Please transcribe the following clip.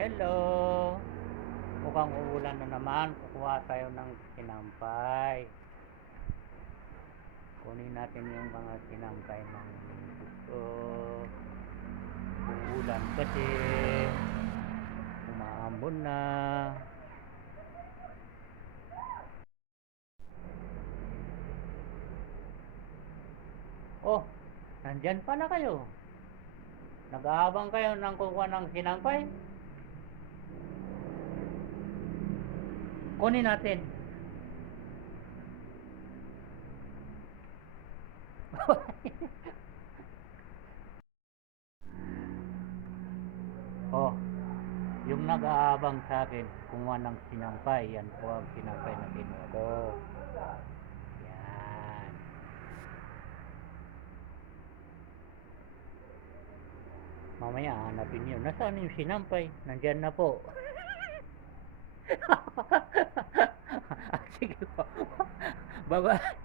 Hello! Mukhang uulan na naman. Kukuha tayo ng sinampay. Kunin natin yung mga sinampay ng gusto. Uulan kasi. Umaambon na. Oh, nandyan pala kayo. Nag-aabang kayo ng kukuha ng sinampay. Kunin natin. Oh, yung nag-aabang sa akin, kumuha ng sinampay. Yan po ang sinampay na kinuha ko. Yan. Mamaya hanapin nyo. Nasaan yung sinampay? Nandyan na po. Sige po. Bye-bye.